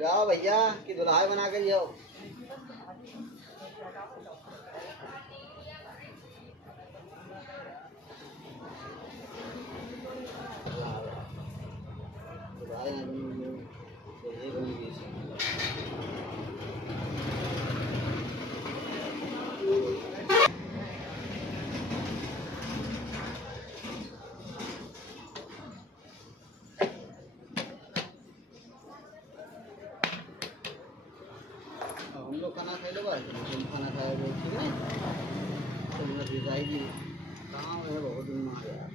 जाओ भैया कि दुल्हा बना कर जाओ। हम लोग खाना खाए लो भाई, तुम खाना खाए लो ठीक है। तुमने भिजाई दी कहाँ है, बहुत दिन में आया।